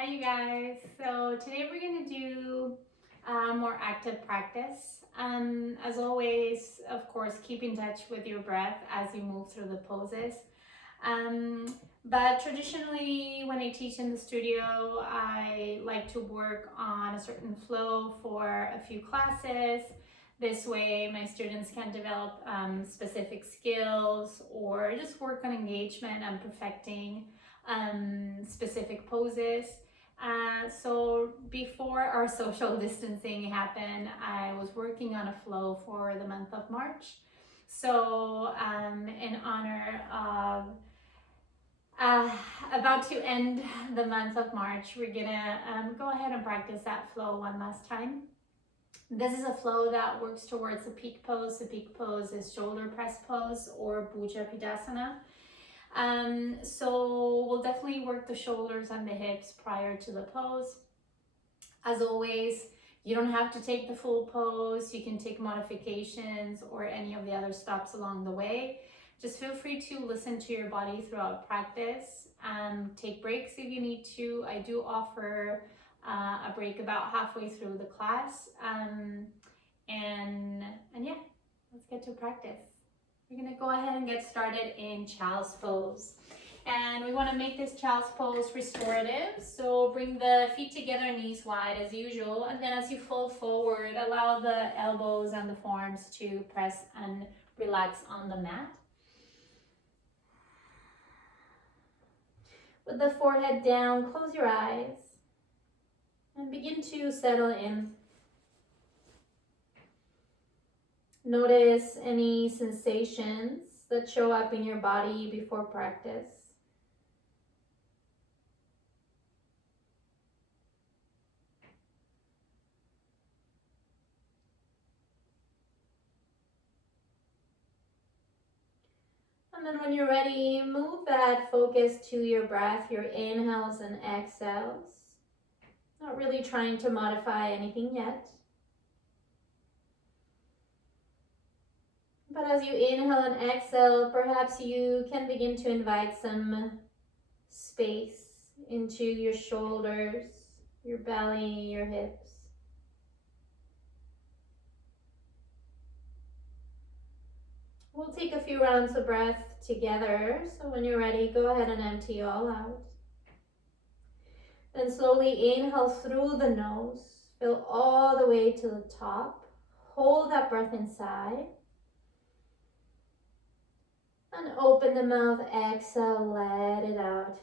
Hi you guys. So today we're going to do more active practice. As always, of course, keep in touch with your breath as you move through the poses. But traditionally, when I teach in the studio, I like to work on a certain flow for a few classes. This way, my students can develop specific skills or just work on engagement and perfecting specific poses. So before our social distancing happened, I was working on a flow for the month of March. So in honor of about to end the month of March, we're gonna go ahead and practice that flow one last time. This is a flow that works towards a peak pose. The peak pose is shoulder press pose or bhujapidasana. So we'll definitely work the shoulders and the hips prior to the pose. As always, you don't have to take the full pose. You can take modifications or any of the other stops along the way. Just feel free to listen to your body throughout practice. Take breaks if you need to. I do offer a break about halfway through the class. And yeah, let's get to practice. We're gonna go ahead and get started in child's pose. And we wanna make this child's pose restorative. So bring the feet together, knees wide as usual. And then as you fold forward, allow the elbows and the forearms to press and relax on the mat. With the forehead down, close your eyes and begin to settle in. Notice any sensations that show up in your body before practice. And then when you're ready, move that focus to your breath, your inhales and exhales. Not really trying to modify anything yet. But as you inhale and exhale, perhaps you can begin to invite some space into your shoulders, your belly, your hips. We'll take a few rounds of breath together. So when you're ready, go ahead and empty all out. Then slowly inhale through the nose, fill all the way to the top. Hold that breath inside. And open the mouth, exhale, let it out.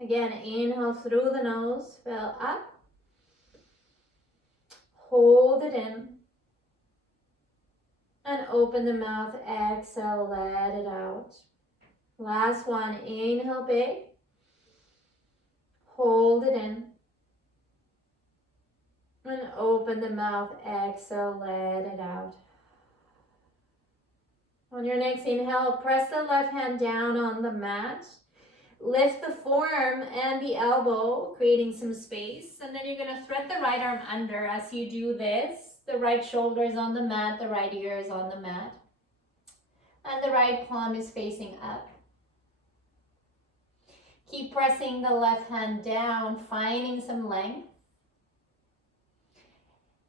Again, inhale through the nose, fill up. Hold it in. And open the mouth, exhale, let it out. Last one, inhale big. Hold it in. And open the mouth, exhale, let it out. On your next inhale, press the left hand down on the mat. Lift the forearm and the elbow, creating some space. And then you're going to thread the right arm under as you do this. The right shoulder is on the mat, the right ear is on the mat. And the right palm is facing up. Keep pressing the left hand down, finding some length.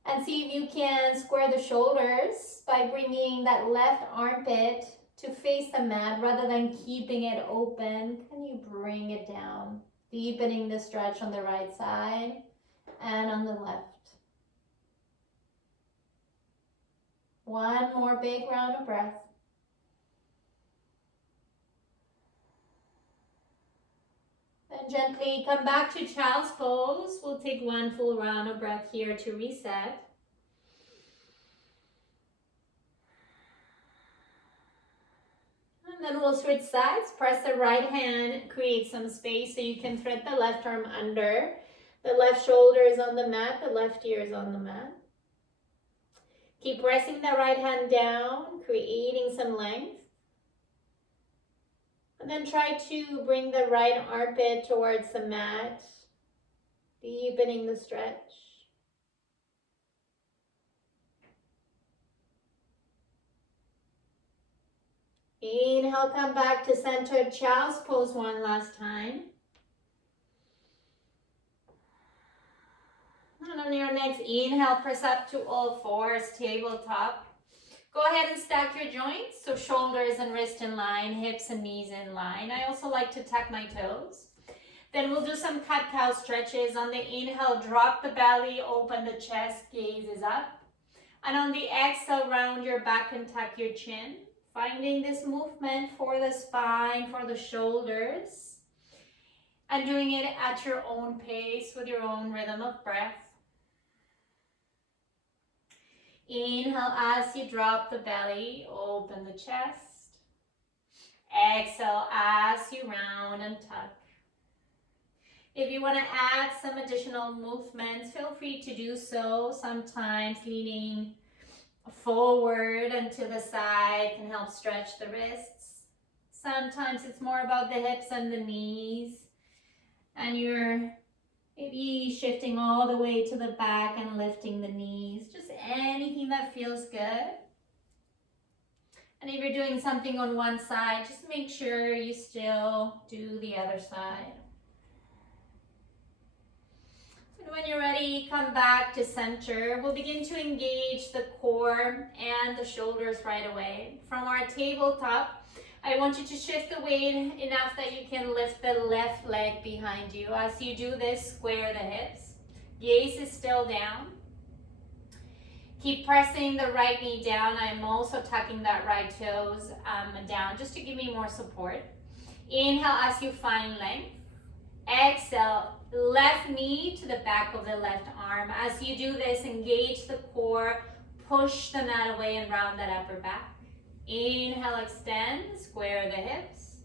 And see if you can square the shoulders by bringing that left armpit to face the mat rather than keeping it open. Can you bring it down? Deepening the stretch on the right side and on the left. One more big round of breath. Then gently come back to child's pose. We'll take one full round of breath here to reset. And then we'll switch sides. Press the right hand, create some space so you can thread the left arm under. The left shoulder is on the mat, the left ear is on the mat. Keep pressing the right hand down, creating some length. And then try to bring the right armpit towards the mat, deepening the stretch. Inhale, come back to center child's pose one last time. And on your next inhale, press up to all fours, tabletop. Go ahead and stack your joints, so shoulders and wrists in line, hips and knees in line. I also like to tuck my toes. Then we'll do some cat-cow stretches. On the inhale, drop the belly, open the chest, gaze is up. And on the exhale, round your back and tuck your chin. Finding this movement for the spine, for the shoulders. And doing it at your own pace with your own rhythm of breath. Inhale as you drop the belly, open the chest. Exhale as you round and tuck. If you want to add some additional movements, feel free to do so. Sometimes leaning forward and to the side can help stretch the wrists. Sometimes it's more about the hips and the knees. And you're maybe shifting all the way to the back and lifting the knees. Just anything that feels good. And if you're doing something on one side, just make sure you still do the other side. And when you're ready, come back to center. We'll begin to engage the core and the shoulders right away. From our tabletop, I want you to shift the weight enough that you can lift the left leg behind you. As you do this, square the hips. Gaze is still down. Keep pressing the right knee down. I'm also tucking that right toes down just to give me more support. Inhale as you find length. Exhale, left knee to the back of the left arm. As you do this, engage the core, push the mat away and round that upper back. Inhale, extend, square the hips.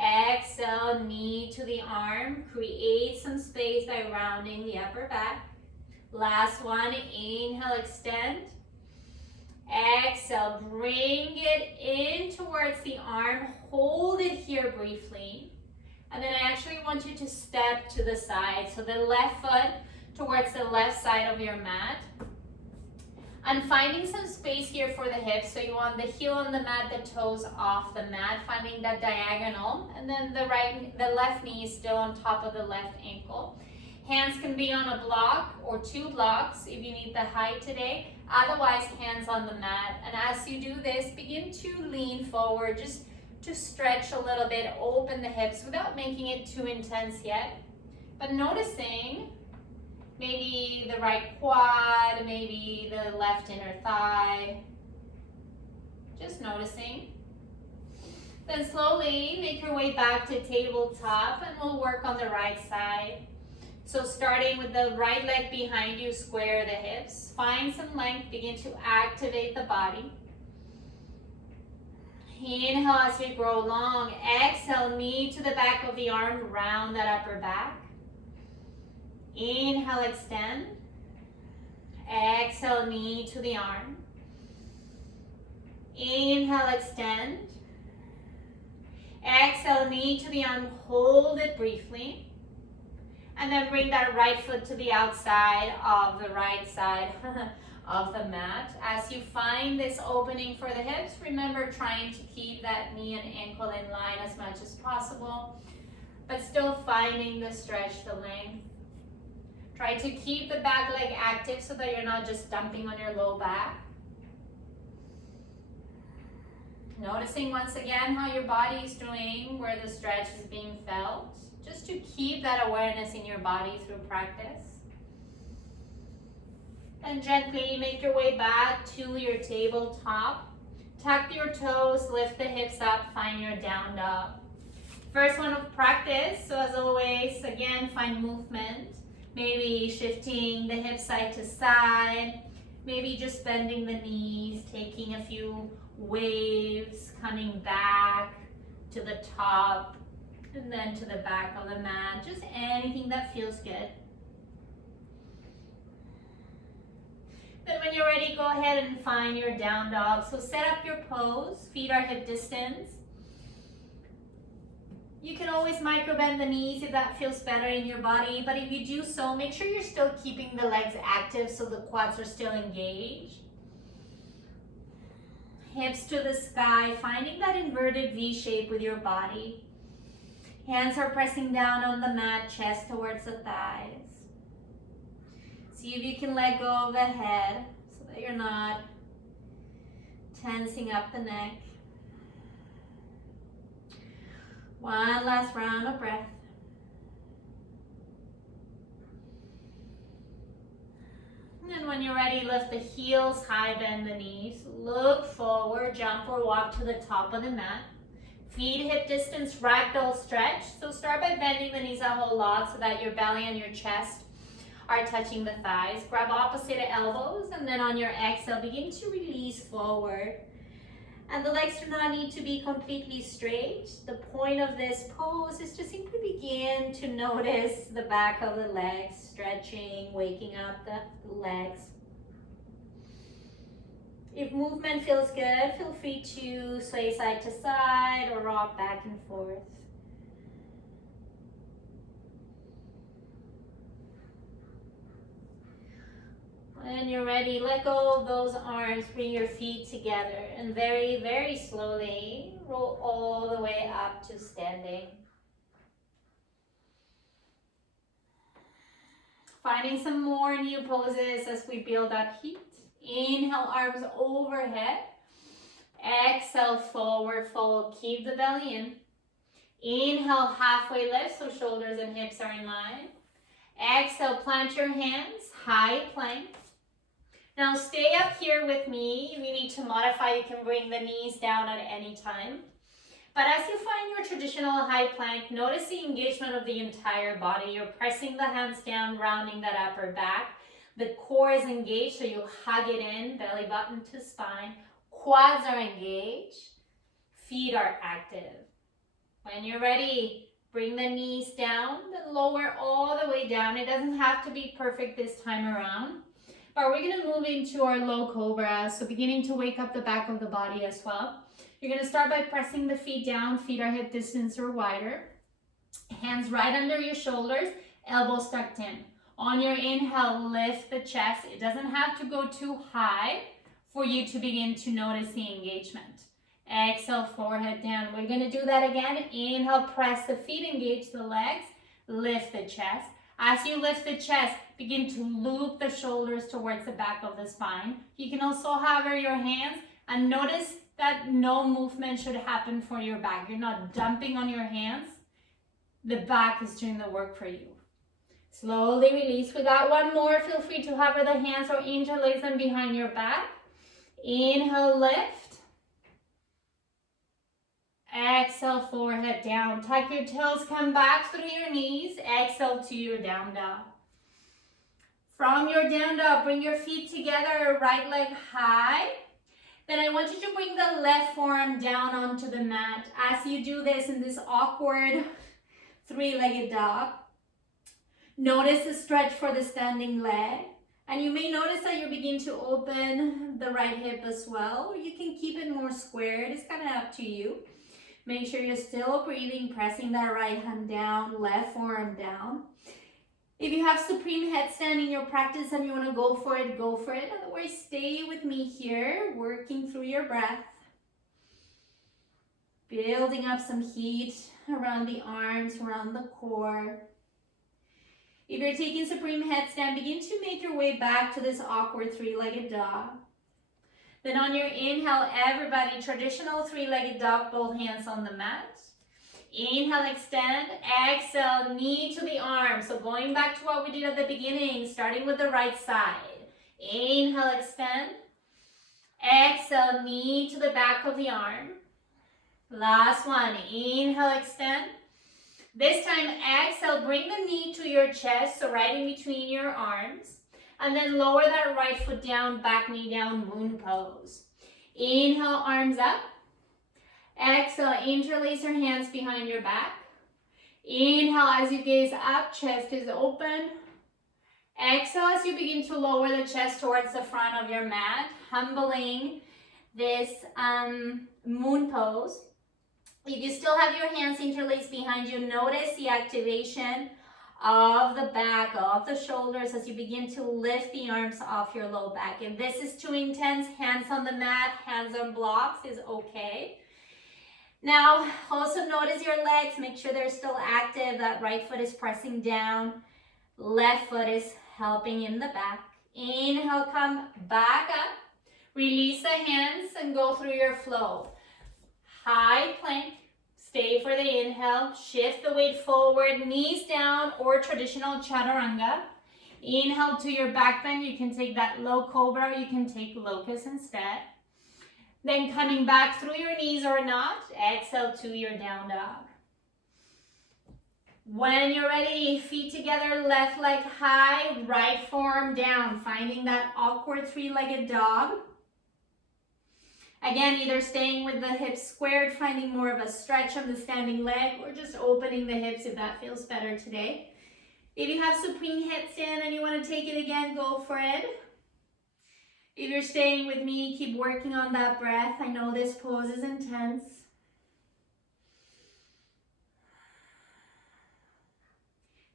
Exhale, knee to the arm. Create some space by rounding the upper back. Last one, inhale, extend. Exhale, bring it in towards the arm. Hold it here briefly. And then I actually want you to step to the side. So the left foot towards the left side of your mat. And finding some space here for the hips. So you want the heel on the mat, the toes off the mat, finding that diagonal. And then the left knee is still on top of the left ankle. Hands can be on a block or two blocks if you need the height today. Otherwise, hands on the mat. And as you do this, begin to lean forward, just to stretch a little bit, open the hips without making it too intense yet. But noticing maybe the right quad, maybe the left inner thigh. Just noticing. Then slowly make your way back to tabletop and we'll work on the right side. So starting with the right leg behind you, square the hips. Find some length, begin to activate the body. Inhale as we grow long. Exhale, knee to the back of the arm, round that upper back. Inhale, extend. Exhale, knee to the arm. Inhale, extend. Exhale, knee to the arm, hold it briefly. And then bring that right foot to the outside of the right side of the mat. As you find this opening for the hips, remember trying to keep that knee and ankle in line as much as possible, but still finding the stretch, the length. Try to keep the back leg active so that you're not just dumping on your low back. Noticing once again how your body is doing, where the stretch is being felt, just to keep that awareness in your body through practice. And gently make your way back to your tabletop. Tuck your toes, lift the hips up, find your down dog. First one of practice, so as always, again, find movement. Maybe shifting the hips side to side, maybe just bending the knees, taking a few waves, coming back to the top, and then to the back of the mat. Just anything that feels good. Then when you're ready, go ahead and find your down dog. So set up your pose, feet are hip distance. You can always micro bend the knees if that feels better in your body, but if you do so, make sure you're still keeping the legs active so the quads are still engaged. Hips to the sky, finding that inverted V shape with your body. Hands are pressing down on the mat, chest towards the thighs. As See if you can let go of the head so that you're not tensing up the neck. One last round of breath. And when you're ready, lift the heels high, bend the knees. Look forward, jump or walk to the top of the mat. Feet hip distance, ragdoll stretch. So start by bending the knees a whole lot so that your belly and your chest are touching the thighs. Grab opposite elbows, and then on your exhale, begin to release forward. And the legs do not need to be completely straight. The point of this pose is to simply begin to notice the back of the legs, stretching, waking up the legs. If movement feels good, feel free to sway side to side or rock back and forth. When you're ready, let go of those arms, bring your feet together, and very, very slowly roll all the way up to standing. Finding some more new poses as we build up heat. Inhale, arms overhead. Exhale, forward fold. Keep the belly in. Inhale, halfway lift, so shoulders and hips are in line. Exhale, plant your hands, high plank. Now stay up here with me. If you need to modify, you can bring the knees down at any time. But as you find your traditional high plank, notice the engagement of the entire body. You're pressing the hands down, rounding that upper back. The core is engaged, so you hug it in, belly button to spine. Quads are engaged. Feet are active. When you're ready, bring the knees down, then lower all the way down. It doesn't have to be perfect this time around. But we're going to move into our low cobra, so beginning to wake up the back of the body as well. You're going to start by pressing the feet down. Feet are hip distance or wider. Hands right under your shoulders, elbows tucked in. On your inhale, lift the chest. It doesn't have to go too high for you to begin to notice the engagement. Exhale, forehead down. We're going to do that again. Inhale, press the feet, engage the legs, lift the chest. As you lift the chest, begin to loop the shoulders towards the back of the spine. You can also hover your hands and notice that no movement should happen for your back. You're not dumping on your hands. The back is doing the work for you. Slowly release. We got one more. Feel free to hover the hands or interlace them behind your back. Inhale, lift. Exhale, forehead down. Tuck your toes, come back through your knees. Exhale to your down dog. From your down dog, bring your feet together, right leg high. Then I want you to bring the left forearm down onto the mat. As you do this in this awkward three-legged dog, notice the stretch for the standing leg. And you may notice that you begin to open the right hip as well. Or you can keep it more squared. It's kind of up to you. Make sure you're still breathing, pressing that right hand down, left forearm down. If you have supreme headstand in your practice and you want to go for it, go for it. Otherwise, stay with me here, working through your breath. Building up some heat around the arms, around the core. If you're taking supreme headstand, begin to make your way back to this awkward three-legged dog. Then on your inhale, everybody, traditional three-legged dog, both hands on the mat. Inhale, extend. Exhale, knee to the arm. So going back to what we did at the beginning, starting with the right side. Inhale, extend. Exhale, knee to the back of the arm. Last one. Inhale, extend. This time, exhale, bring the knee to your chest, so right in between your arms. And then lower that right foot down, back knee down, moon pose. Inhale, arms up. Exhale, interlace your hands behind your back. Inhale, as you gaze up, chest is open. Exhale, as you begin to lower the chest towards the front of your mat, humbling this moon pose. If you still have your hands interlaced behind you, notice the activation of the back, of the shoulders as you begin to lift the arms off your low back. If this is too intense, hands on the mat, hands on blocks is okay. Now, also notice your legs. Make sure they're still active. That right foot is pressing down. Left foot is helping in the back. Inhale, come back up. Release the hands and go through your flow. High plank. Stay for the inhale. Shift the weight forward, knees down, or traditional chaturanga. Inhale to your back bend. You can take that low cobra. You can take locust instead. Then coming back through your knees or not, exhale to your down dog. When you're ready, feet together, left leg high, right forearm down, finding that awkward three-legged dog. Again, either staying with the hips squared, finding more of a stretch of the standing leg, or just opening the hips if that feels better today. If you have supine headstand and you want to take it again, go for it. If you're staying with me, keep working on that breath. I know this pose is intense.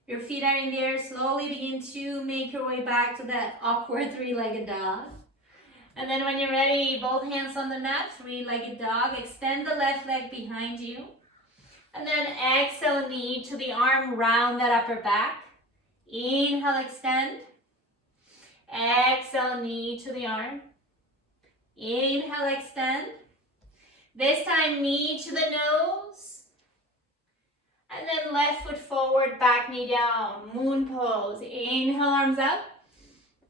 Your feet are in the air. Slowly begin to make your way back to that awkward three-legged dog. And then when you're ready, both hands on the mat, three-legged dog. Extend the left leg behind you. And then exhale, knee to the arm, round that upper back. Inhale, extend. Exhale, knee to the arm. Inhale, extend. This time, knee to the nose. And then left foot forward, back knee down. Moon pose. Inhale, arms up.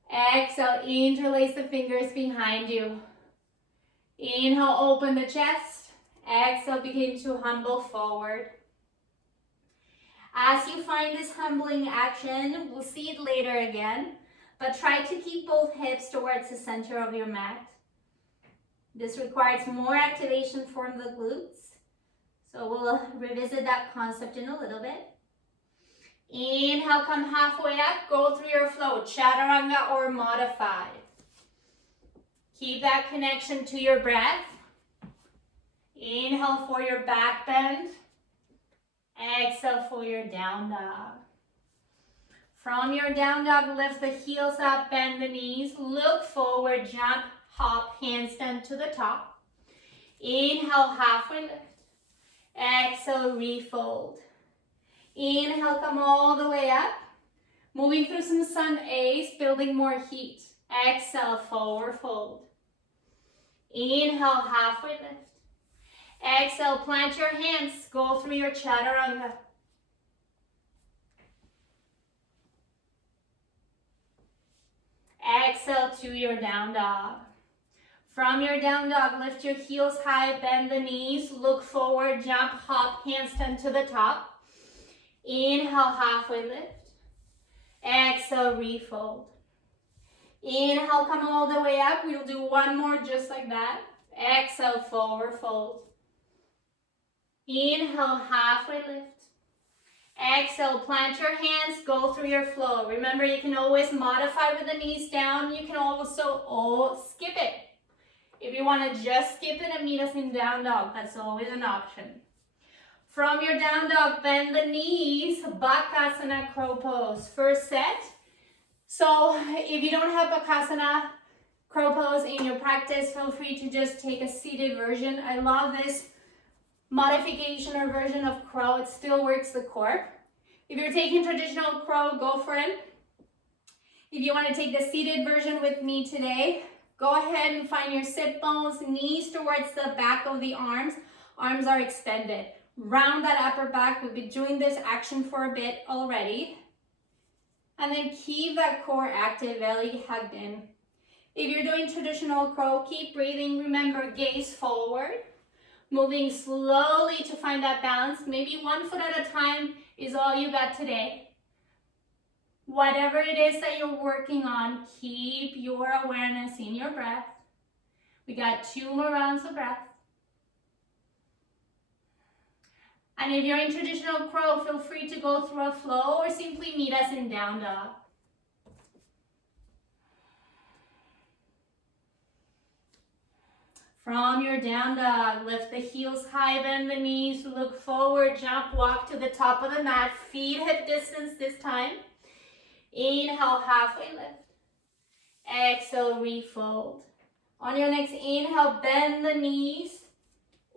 Exhale, interlace the fingers behind you. Inhale, open the chest. Exhale, begin to humble forward. As you find this humbling action, we'll see it later again. But try to keep both hips towards the center of your mat. This requires more activation from the glutes. So we'll revisit that concept in a little bit. Inhale, come halfway up, go through your flow, chaturanga or modified. Keep that connection to your breath. Inhale for your back bend. Exhale for your down dog. From your down dog, lift the heels up, bend the knees, look forward, jump, hop, handstand to the top. Inhale, halfway lift. Exhale, refold. Inhale, come all the way up. Moving through some sun A's, building more heat. Exhale, forward fold. Inhale, halfway lift. Exhale, plant your hands, go through your chaturanga. Exhale to your down dog. From your down dog, lift your heels high, bend the knees, look forward, jump, hop, handstand to the top. Inhale, halfway lift. Exhale, refold. Inhale, come all the way up. We'll do one more just like that. Exhale, forward fold. Inhale, halfway lift. Exhale, plant your hands, go through your flow. Remember, you can always modify with the knees down. You can also skip it. If you want to just skip it and meet us in down dog, that's always an option. From your down dog, bend the knees, Bakasana crow pose. First set. So if you don't have Bakasana crow pose in your practice, feel free to just take a seated version. I love this modification or version of crow. It still works the core. If you're taking traditional crow, go for it. If you want to take the seated version with me today, go ahead and find your sit bones, knees towards the back of the arms. Arms are extended. Round that upper back. We've been doing this action for a bit already. And then keep that core active, belly hugged in. If you're doing traditional crow, keep breathing. Remember, gaze forward. Moving slowly to find that balance. Maybe 1 foot at a time is all you got today. Whatever it is that you're working on, keep your awareness in your breath. We got 2 more rounds of breath. And if you're in traditional crow, feel free to go through a flow or simply meet us in down dog. From your down dog, lift the heels high, bend the knees, look forward, jump, walk to the top of the mat, feet hip distance this time. Inhale, halfway lift. Exhale, refold. On your next inhale, bend the knees.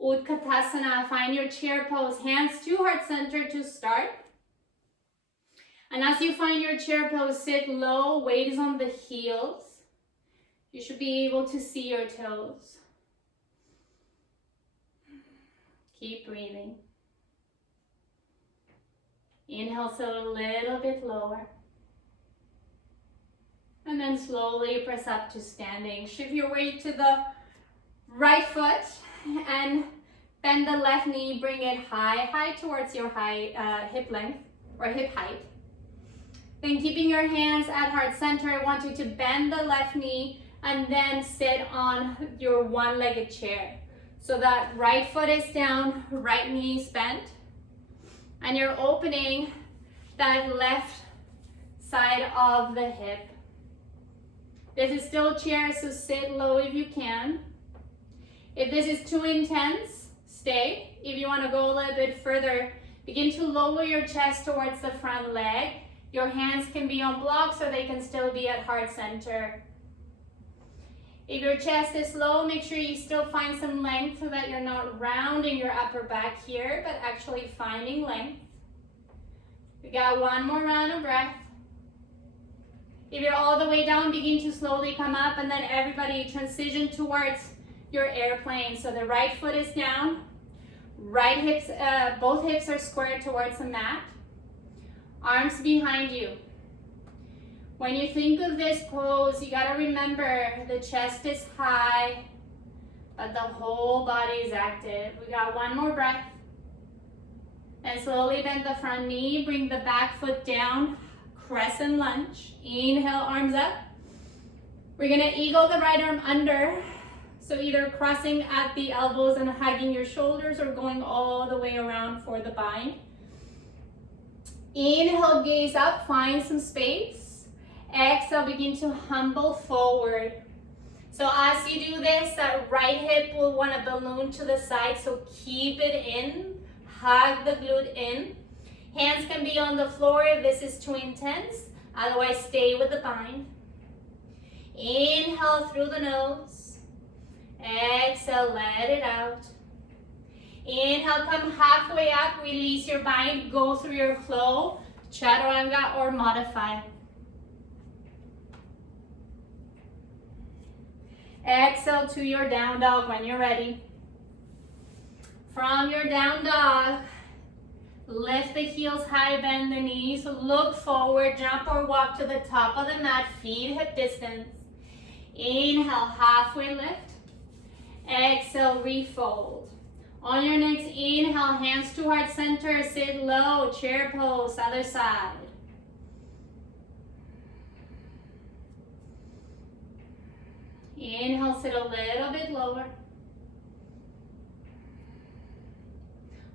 Utkatasana, find your chair pose, hands to heart center to start. And as you find your chair pose, sit low, weight is on the heels. You should be able to see your toes. Keep breathing. Inhale, sit a little bit lower. And then slowly press up to standing. Shift your weight to the right foot and bend the left knee. Bring it high towards your hip length or hip height. Then keeping your hands at heart center, I want you to bend the left knee and then sit on your one-legged chair. So that right foot is down, right knee is bent. And you're opening that left side of the hip. This is still chair, so sit low if you can. If this is too intense, stay. If you want to go a little bit further, begin to lower your chest towards the front leg. Your hands can be on blocks or they can still be at heart center. If your chest is low, make sure you still find some length so that you're not rounding your upper back here, but actually finding length. We got one more round of breath. If you're all the way down, begin to slowly come up, and then everybody transition towards your airplane. So the right foot is down, right hips, both hips are squared towards the mat. Arms behind you. When you think of this pose, you gotta remember the chest is high, but the whole body is active. We got one more breath. And slowly bend the front knee, bring the back foot down, crescent lunge. Inhale, arms up. We're gonna eagle the right arm under. So either crossing at the elbows and hugging your shoulders or going all the way around for the bind. Inhale, gaze up, find some space. Exhale, begin to humble forward. So as you do this, that right hip will want to balloon to the side, so keep it in, hug the glute in. Hands can be on the floor if this is too intense, otherwise stay with the bind. Inhale through the nose. Exhale, let it out. Inhale, come halfway up, release your bind, go through your flow, chaturanga or modify. Exhale to your down dog when you're ready. From your down dog, lift the heels high, bend the knees, look forward, jump or walk to the top of the mat, feet hip distance. Inhale, halfway lift. Exhale, refold. On your next inhale, hands to heart center, sit low, chair pose, other side. Inhale, sit a little bit lower.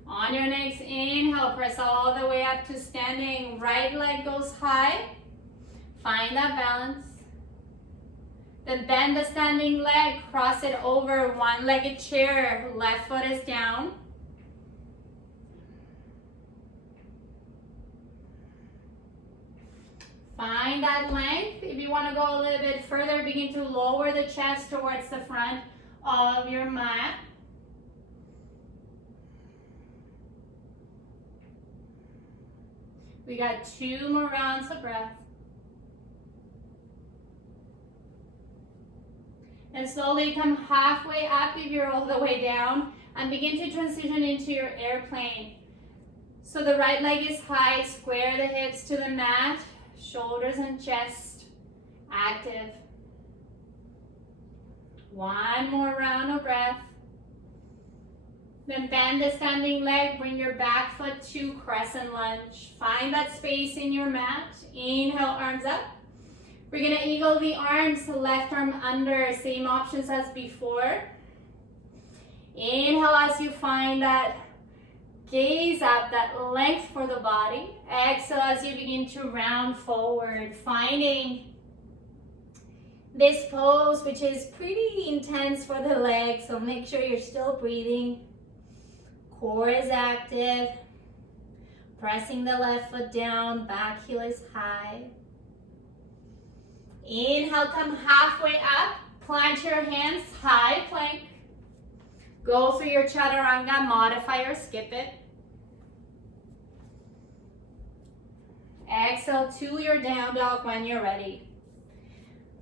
On your next inhale, press all the way up to standing. Right leg goes high. Find that balance. Then bend the standing leg, cross it over, one-legged chair. Left foot is down. Find that length. If you want to go a little bit further, begin to lower the chest towards the front of your mat. We got 2 more rounds of breath. And slowly come halfway up if you're all the way down, and begin to transition into your airplane. So the right leg is high, square the hips to the mat, shoulders and chest active. 1 more round of breath. Then bend the standing leg, bring your back foot to crescent lunge. Find that space in your mat. Inhale, arms up. We're gonna eagle the arms, left arm under, same options as before. Inhale as you find that gaze up, that length for the body. Exhale as you begin to round forward, finding this pose, which is pretty intense for the legs, so make sure you're still breathing. Core is active. Pressing the left foot down, back heel is high. Inhale, come halfway up. Plant your hands, high plank. Go through your chaturanga, modify or skip it. Exhale to your down dog when you're ready.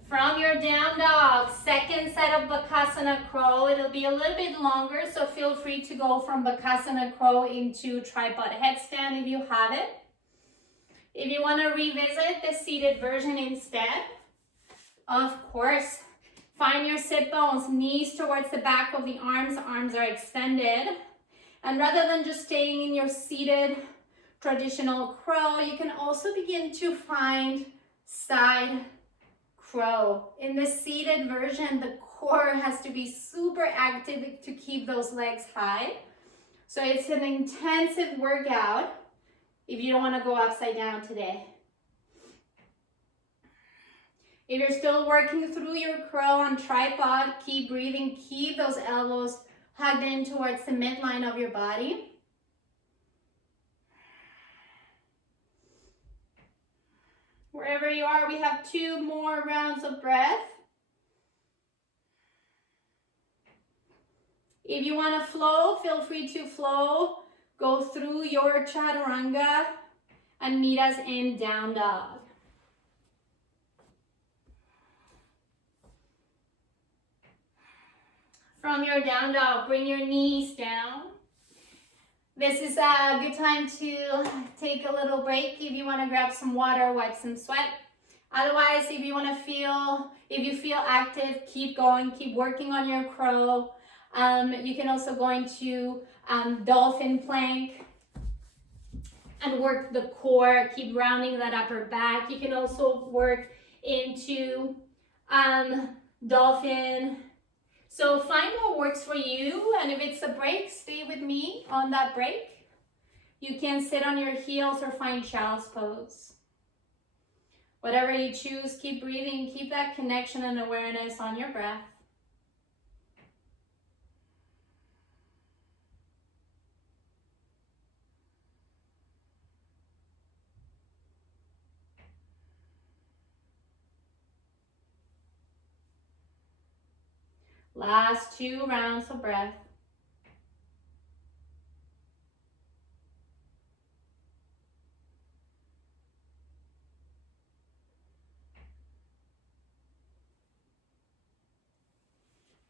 From your down dog, second set of Bakasana Crow. It'll be a little bit longer, so feel free to go from Bakasana Crow into tripod headstand if you have it. If you want to revisit the seated version instead, of course, find your sit bones, knees towards the back of the arms are extended. And rather than just staying in your seated traditional crow, you can also begin to find side crow. In the seated version, the core has to be super active to keep those legs high. So it's an intensive workout if you don't want to go upside down today. If you're still working through your crow on tripod, keep breathing, keep those elbows hugged in towards the midline of your body. Wherever you are, we have 2 more rounds of breath. If you want to flow, feel free to flow. Go through your chaturanga and meet us in down dog. From your down dog, bring your knees down. This is a good time to take a little break if you want to grab some water, wipe some sweat. Otherwise, if you feel active, keep going, keep working on your crow. You can also go into dolphin plank and work the core, keep rounding that upper back. You can also work into dolphin. So find what works for you, and if it's a break, stay with me on that break. You can sit on your heels or find child's pose. Whatever you choose, keep breathing, keep that connection and awareness on your breath. Last 2 rounds of breath.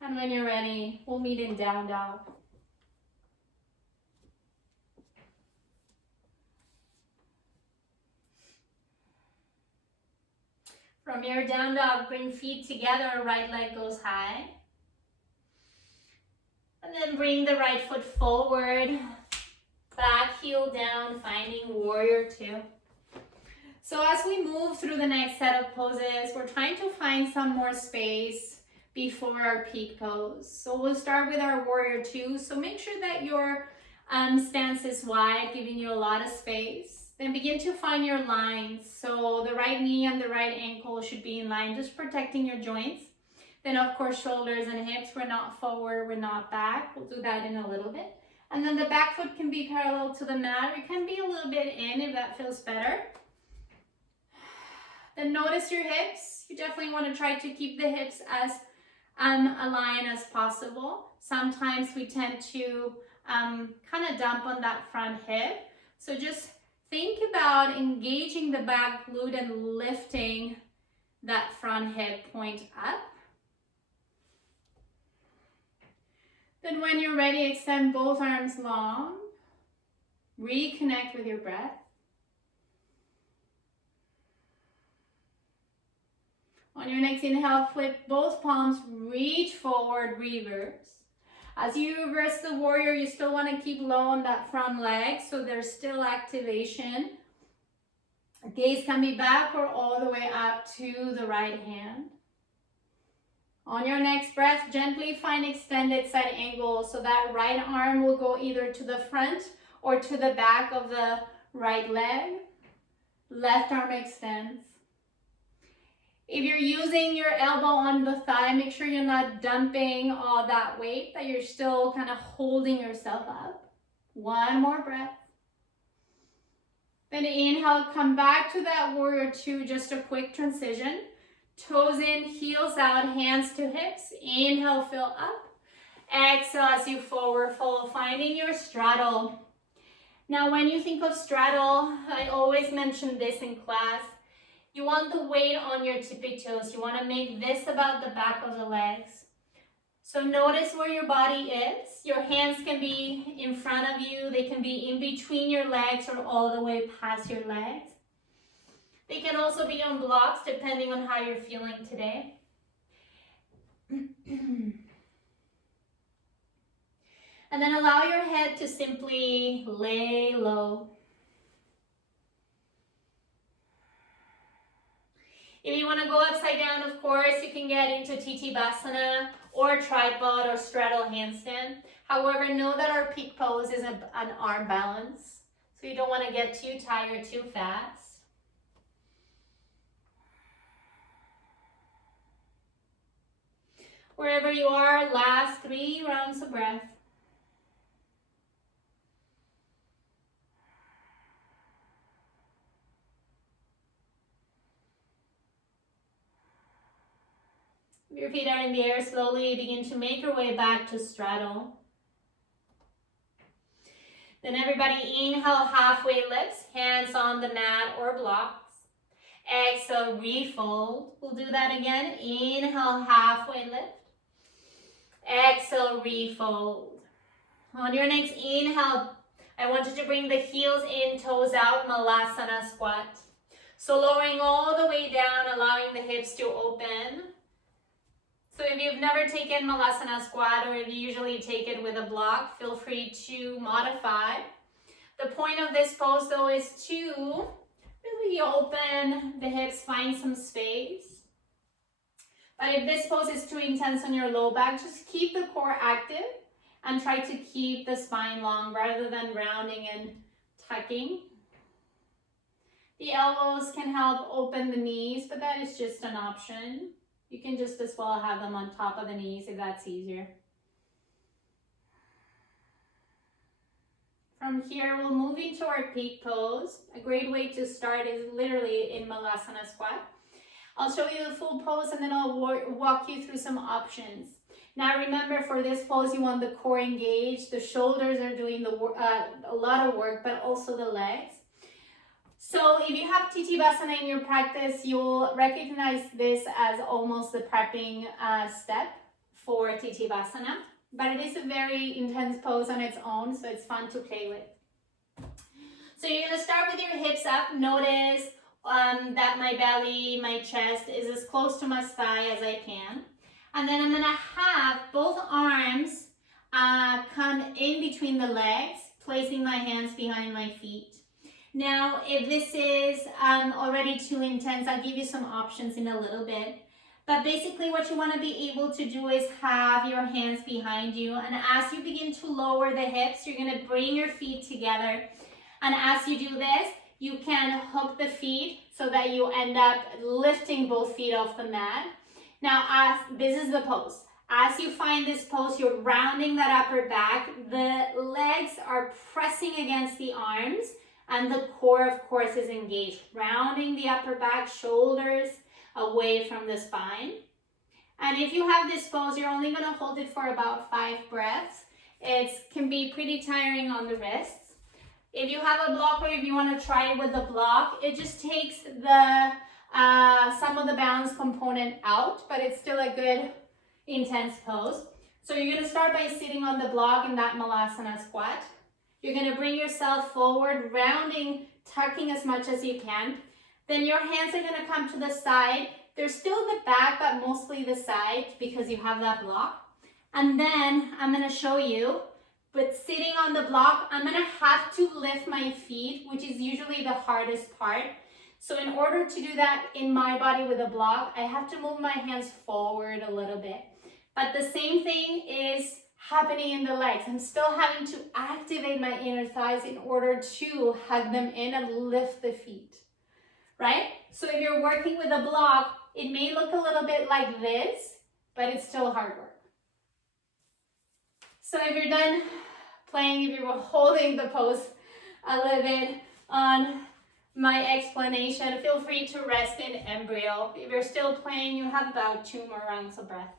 And when you're ready, we'll meet in down dog. From your down dog, bring feet together, right leg goes high. And then bring the right foot forward, back heel down, finding warrior 2. So as we move through the next set of poses, we're trying to find some more space before our peak pose. So we'll start with our warrior 2. So make sure that your stance is wide, giving you a lot of space. Then begin to find your lines. So the right knee and the right ankle should be in line, just protecting your joints. Then of course, shoulders and hips, we're not forward, we're not back. We'll do that in a little bit. And then the back foot can be parallel to the mat. It can be a little bit in if that feels better. Then notice your hips. You definitely want to try to keep the hips as aligned as possible. Sometimes we tend to kind of dump on that front hip. So just think about engaging the back glute and lifting that front hip point up. Then when you're ready, extend both arms long. Reconnect with your breath. On your next inhale, flip both palms, reach forward, reverse. As you reverse the warrior, you still want to keep low on that front leg, so there's still activation. Gaze can be back or all the way up to the right hand. On your next breath, gently find extended side angle, so that right arm will go either to the front or to the back of the right leg. Left arm extends. If you're using your elbow on the thigh, make sure you're not dumping all that weight, that you're still kind of holding yourself up. One more breath. Then inhale, come back to that warrior 2, just a quick transition. Toes in, heels out, hands to hips. Inhale, fill up. Exhale as you forward fold, finding your straddle. Now, when you think of straddle, I always mention this in class. You want the weight on your tippy toes. You want to make this about the back of the legs. So notice where your body is. Your hands can be in front of you. They can be in between your legs or all the way past your legs. They can also be on blocks depending on how you're feeling today. And then allow your head to simply lay low. If you want to go upside down, of course, you can get into bhujapidasana or tripod or straddle handstand. However, know that our peak pose is an arm balance, so you don't want to get too tired too fast. Wherever you are, last 3 rounds of breath. If your feet are in the air, slowly begin to make your way back to straddle. Then everybody inhale, halfway lifts, hands on the mat or blocks. Exhale, refold. We'll do that again. Inhale, halfway lift. Exhale, refold. On your next inhale, I want you to bring the heels in, toes out, malasana squat. So lowering all the way down, allowing the hips to open. So if you've never taken malasana squat, or if you usually take it with a block, feel free to modify. The point of this pose though is to really open the hips, find some space. But if this pose is too intense on your low back, just keep the core active and try to keep the spine long rather than rounding and tucking. The elbows can help open the knees, but that is just an option. You can just as well have them on top of the knees if that's easier. From here, we'll move into our peak pose. A great way to start is literally in malasana squat. I'll show you the full pose and then I'll walk you through some options. Now remember, for this pose, you want the core engaged. The shoulders are doing a lot of work, but also the legs. So if you have bhujapidasana in your practice, you'll recognize this as almost the prepping step for bhujapidasana, but it is a very intense pose on its own, so it's fun to play with. So you're gonna start with your hips up. Notice that my belly, my chest is as close to my thigh as I can. And then I'm gonna have both arms come in between the legs, placing my hands behind my feet. Now, if this is already too intense, I'll give you some options in a little bit. But basically what you want to be able to do is have your hands behind you. And as you begin to lower the hips, you're going to bring your feet together. And as you do this, you can hook the feet so that you end up lifting both feet off the mat. Now, this is the pose. As you find this pose, you're rounding that upper back. The legs are pressing against the arms. And the core, of course, is engaged, rounding the upper back, shoulders away from the spine. And if you have this pose, you're only going to hold it for about 5 breaths. It can be pretty tiring on the wrists. If you have a block or if you want to try it with the block, it just takes the some of the balance component out, but it's still a good intense pose. So you're going to start by sitting on the block in that malasana squat. You're going to bring yourself forward, rounding, tucking as much as you can. Then your hands are going to come to the side. There's still the back, but mostly the side because you have that block. And then I'm going to show you, but sitting on the block, I'm going to have to lift my feet, which is usually the hardest part. So in order to do that in my body with a block, I have to move my hands forward a little bit. But the same thing is happening in the legs. I'm still having to activate my inner thighs in order to hug them in and lift the feet, right? So if you're working with a block, it may look a little bit like this, but it's still hard work. So if you're done playing, if you're holding the pose a little bit on my explanation, feel free to rest in embryo. If you're still playing, you have about 2 more rounds of breath.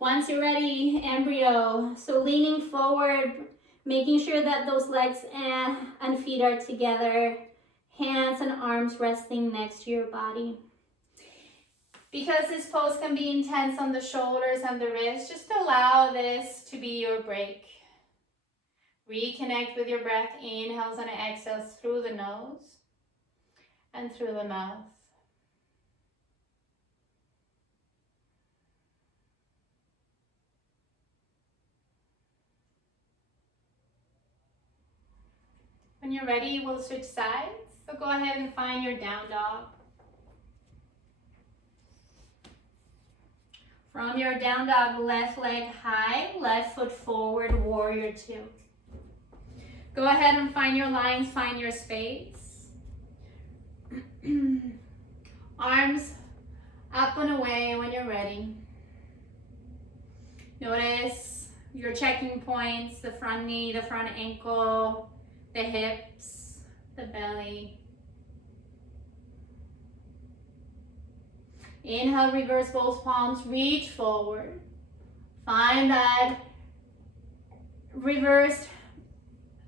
Once you're ready, embryo. So leaning forward, making sure that those legs and feet are together, hands and arms resting next to your body. Because this pose can be intense on the shoulders and the wrists, just allow this to be your break. Reconnect with your breath, inhales and exhales through the nose and through the mouth. When you're ready, we'll switch sides. So go ahead and find your down dog. From your down dog, left leg high, left foot forward, warrior two. Go ahead and find your lines, find your space. Arms up and away when you're ready. Notice your checking points, the front knee, the front ankle, the hips, the belly. Inhale, reverse both palms, reach forward. Find that reversed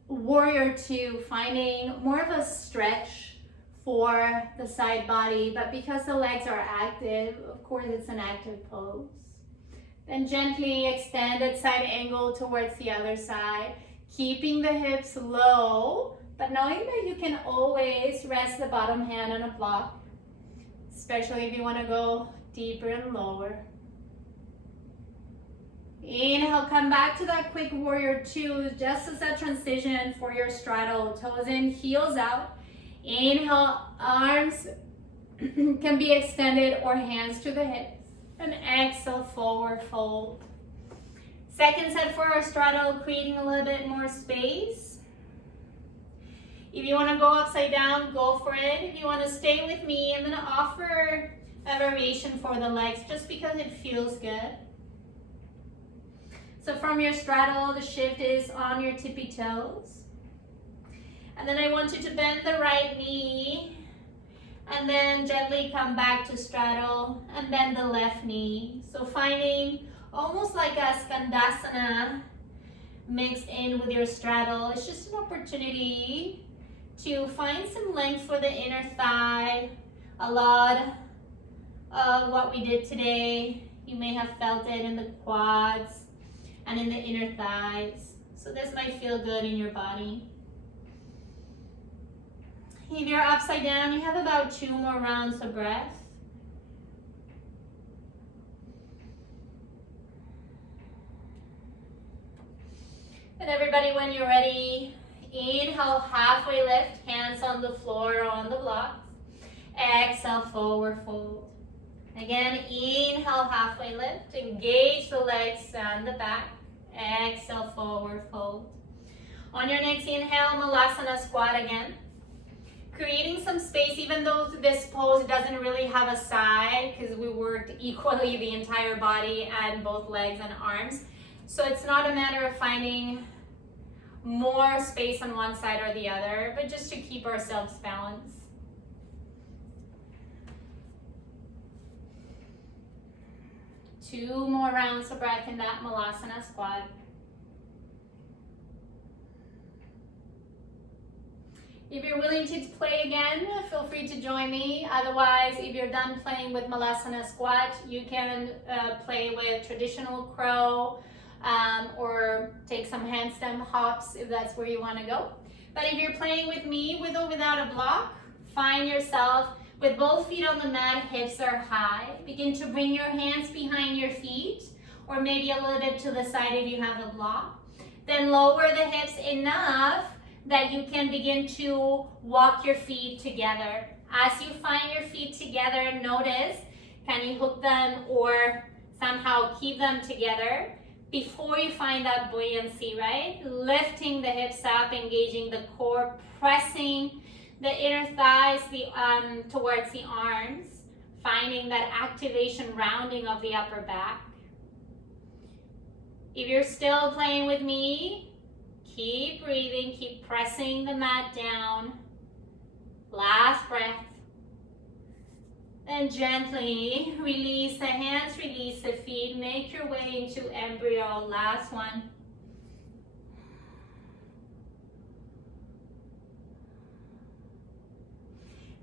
warrior two, finding more of a stretch for the side body, but because the legs are active, of course it's an active pose. Then gently extend at side angle towards the other side, keeping the hips low, but knowing that you can always rest the bottom hand on a block, especially if you want to go deeper and lower. Inhale, come back to that quick warrior two, just as a transition for your straddle. Toes in, heels out. Inhale, arms can be extended or hands to the hips. And exhale, forward fold. Second set for our straddle, creating a little bit more space. If you want to go upside down, go for it. If you want to stay with me, I'm going to offer a variation for the legs just because it feels good. So from your straddle, the shift is on your tippy toes. And then I want you to bend the right knee and then gently come back to straddle and bend the left knee. So finding almost like a skandasana mixed in with your straddle. It's just an opportunity to find some length for the inner thigh. A lot of what we did today, you may have felt it in the quads and in the inner thighs. So this might feel good in your body. If you're upside down, you have about 2 more rounds of breath. And everybody, when you're ready, inhale, halfway lift, hands on the floor or on the blocks. Exhale, forward fold. Again, inhale, halfway lift, engage the legs and the back. Exhale, forward fold. On your next inhale, Malasana squat again. Creating some space, even though this pose doesn't really have a side because we worked equally the entire body and both legs and arms. So it's not a matter of finding more space on one side or the other, but just to keep ourselves balanced. Two more rounds of breath in that Malasana squat. If you're willing to play again, feel free to join me. Otherwise, if you're done playing with Malasana squat, you can play with traditional crow or take some handstand hops if that's where you want to go. But if you're playing with me, with or without a block, find yourself with both feet on the mat, hips are high. Begin to bring your hands behind your feet, or maybe a little bit to the side if you have a block. Then lower the hips enough that you can begin to walk your feet together. As you find your feet together, notice, can you hook them or somehow keep them together before you find that buoyancy, right? Lifting the hips up, engaging the core, pressing the inner thighs towards the arms, finding that activation, rounding of the upper back. If you're still playing with me, keep breathing, keep pressing the mat down. Last breath. And gently release the hands, release the feet. Make your way into embryo. Last one.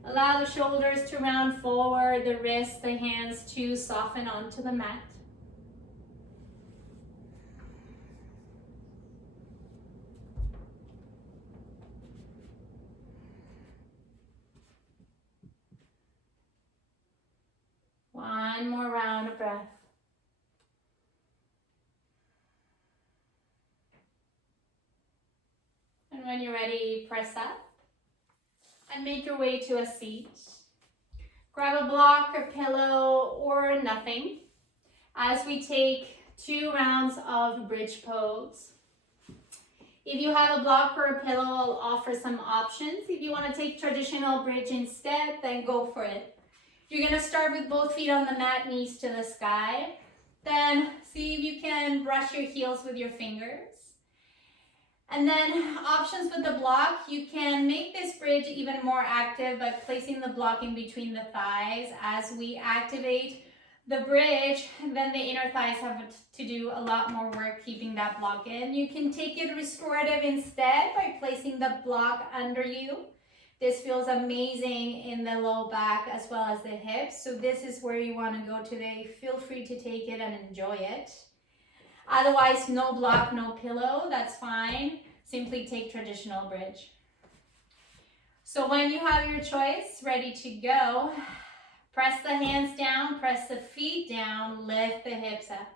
Allow the shoulders to round forward, the wrists, the hands to soften onto the mat. One more round of breath. And when you're ready, press up and make your way to a seat. Grab a block or pillow or nothing as we take 2 rounds of bridge pose. If you have a block or a pillow, I'll offer some options. If you want to take traditional bridge instead, then go for it. You're going to start with both feet on the mat, knees to the sky. Then see if you can brush your heels with your fingers. And then options with the block, you can make this bridge even more active by placing the block in between the thighs. As we activate the bridge, then the inner thighs have to do a lot more work keeping that block in. You can take it restorative instead by placing the block under you. This feels amazing in the low back as well as the hips. So this is where you want to go today. Feel free to take it and enjoy it. Otherwise, no block, no pillow, that's fine. Simply take traditional bridge. So when you have your choice ready to go, press the hands down, press the feet down, lift the hips up.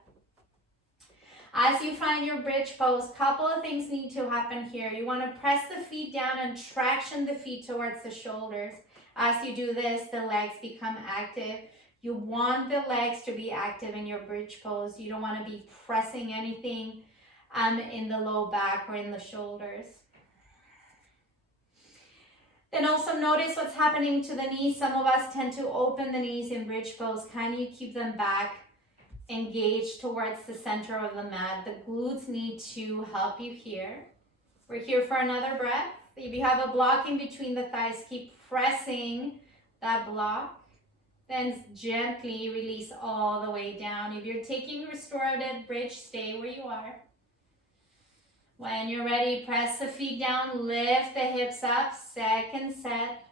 As you find your bridge pose, couple of things need to happen here. You want to press the feet down and traction the feet towards the shoulders. As you do this, the legs become active. You want the legs to be active in your bridge pose. You don't want to be pressing anything in the low back or in the shoulders. Then also notice what's happening to the knees. Some of us tend to open the knees in bridge pose. Kindly keep them back, engaged towards the center of the mat. The glutes need to help you here. We're here for another breath. If you have a block in between the thighs, keep pressing that block. Then gently release all the way down. If you're taking restorative bridge, stay where you are. When you're ready, press the feet down, lift the hips up, second set.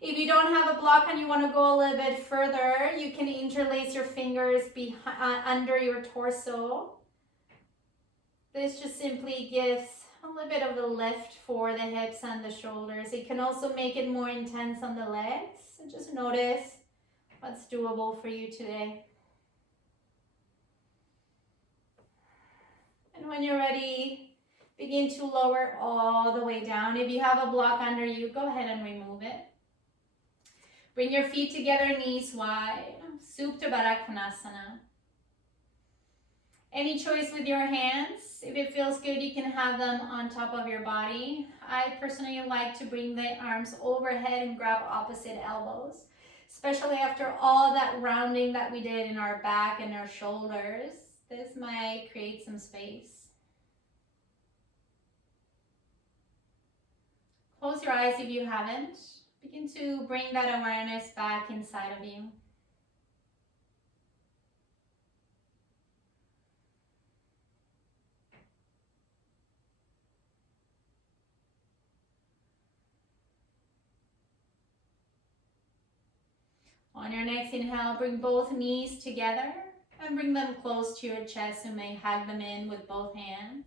If you don't have a block and you want to go a little bit further, you can interlace your fingers under your torso. This just simply gives a little bit of a lift for the hips and the shoulders. It can also make it more intense on the legs. So just notice what's doable for you today. And when you're ready, begin to lower all the way down. If you have a block under you, go ahead and remove it. Bring your feet together, knees wide. Supta Baddha Konasana. Any choice with your hands. If it feels good, you can have them on top of your body. I personally like to bring the arms overhead and grab opposite elbows, especially after all that rounding that we did in our back and our shoulders. This might create some space. Close your eyes if you haven't. Begin to bring that awareness back inside of you. On your next inhale, bring both knees together and bring them close to your chest. You may hug them in with both hands.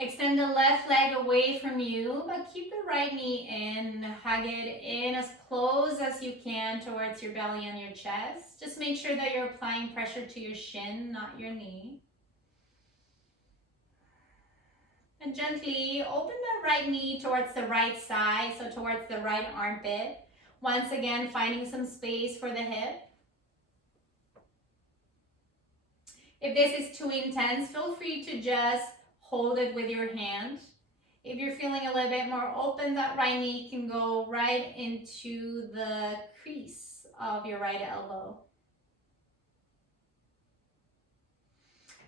Extend the left leg away from you, but keep the right knee in. Hug it in as close as you can towards your belly and your chest. Just make sure that you're applying pressure to your shin, not your knee. And gently open the right knee towards the right side, so towards the right armpit. Once again, finding some space for the hip. If this is too intense, feel free to just hold it with your hand. If you're feeling a little bit more open, that right knee can go right into the crease of your right elbow.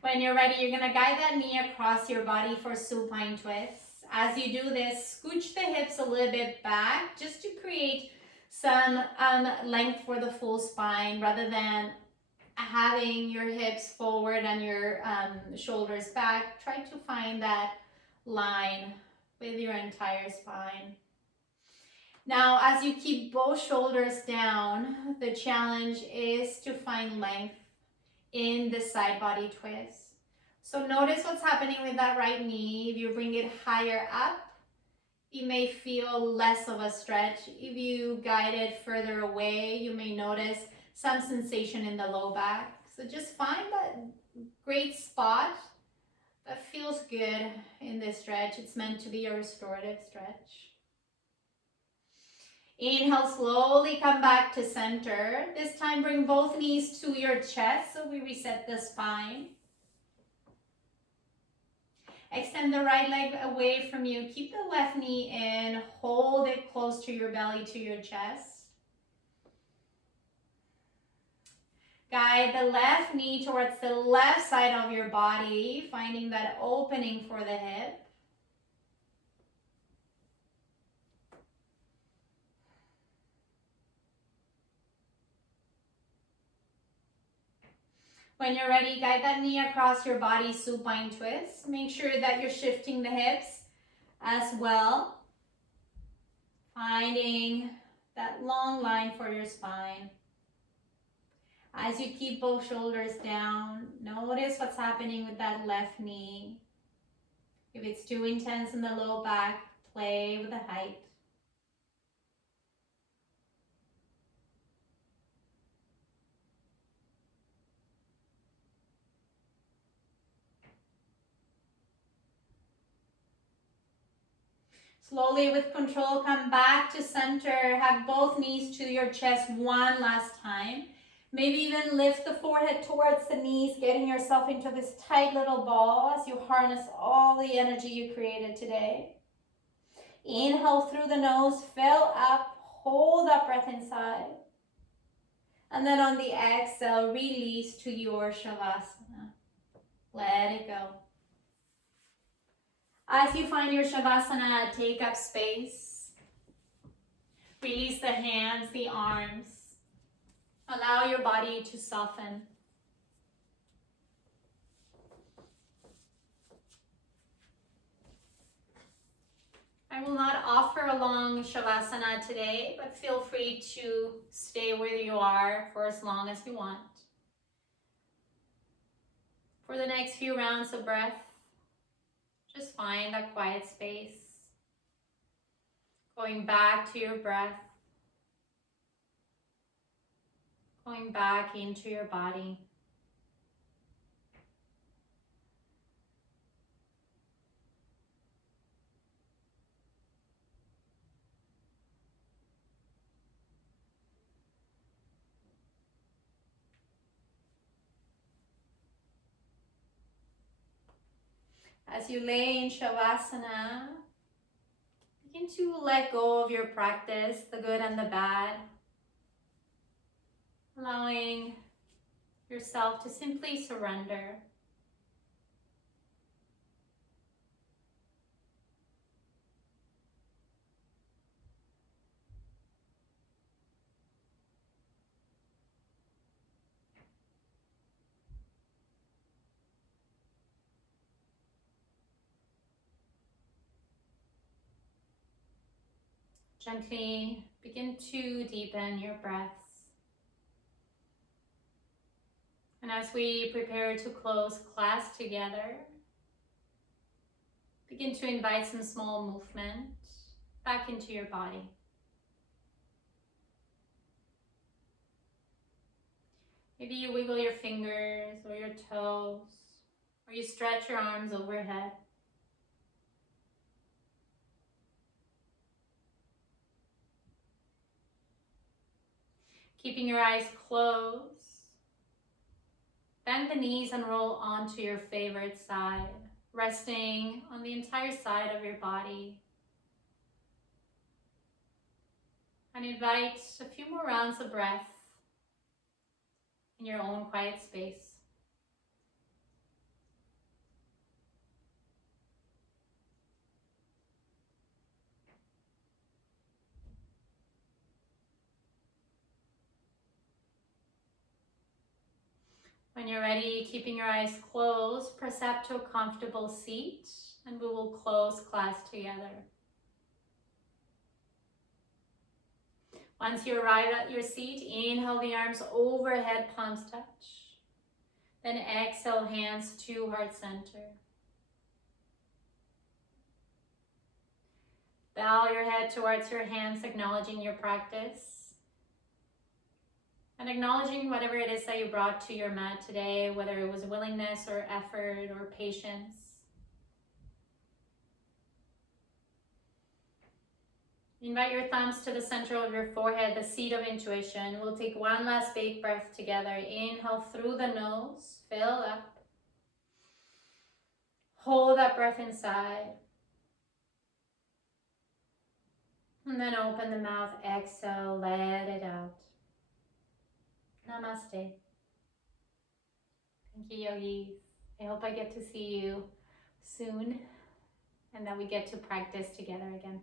When you're ready, you're going to guide that knee across your body for supine twists. As you do this, scooch the hips a little bit back just to create some length for the full spine rather than having your hips forward and your shoulders back. Try to find that line with your entire spine. Now, as you keep both shoulders down, the challenge is to find length in the side body twist. So notice what's happening with that right knee. If you bring it higher up, you may feel less of a stretch. If you guide it further away, you may notice some sensation in the low back. So just find that great spot that feels good in this stretch. It's meant to be a restorative stretch. Inhale, slowly come back to center. This time bring both knees to your chest so we reset the spine. Extend the right leg away from you. Keep the left knee in. Hold it close to your belly, to your chest. Guide the left knee towards the left side of your body, finding that opening for the hip. When you're ready, guide that knee across your body, supine twist. Make sure that you're shifting the hips as well. Finding that long line for your spine. As you keep both shoulders down, notice what's happening with that left knee. If it's too intense in the low back, play with the height. Slowly with control, come back to center. Have both knees to your chest one last time. Maybe even lift the forehead towards the knees, getting yourself into this tight little ball as you harness all the energy you created today. Inhale through the nose, fill up, hold that breath inside. And then on the exhale, release to your Shavasana. Let it go. As you find your Shavasana, take up space. Release the hands, the arms. Allow your body to soften. I will not offer a long Shavasana today, but feel free to stay where you are for as long as you want. For the next few rounds of breath, just find that quiet space. Going back to your breath. Going back into your body. As you lay in Shavasana, begin to let go of your practice, the good and the bad. Allowing yourself to simply surrender. Gently begin to deepen your breaths. And as we prepare to close class together, begin to invite some small movement back into your body. Maybe you wiggle your fingers or your toes, or you stretch your arms overhead. Keeping your eyes closed, bend the knees and roll onto your favorite side, resting on the entire side of your body. And invite a few more rounds of breath in your own quiet space. When you're ready, keeping your eyes closed, press up to a comfortable seat, and we will close class together. Once you arrive at your seat, inhale the arms overhead, palms touch. Then exhale, hands to heart center. Bow your head towards your hands, acknowledging your practice. And acknowledging whatever it is that you brought to your mat today, whether it was willingness or effort or patience. Invite your thumbs to the center of your forehead, the seat of intuition. We'll take one last big breath together. Inhale through the nose, fill up. Hold that breath inside. And then open the mouth, exhale, let it out. Namaste. Thank you, yogis. I hope I get to see you soon and that we get to practice together again.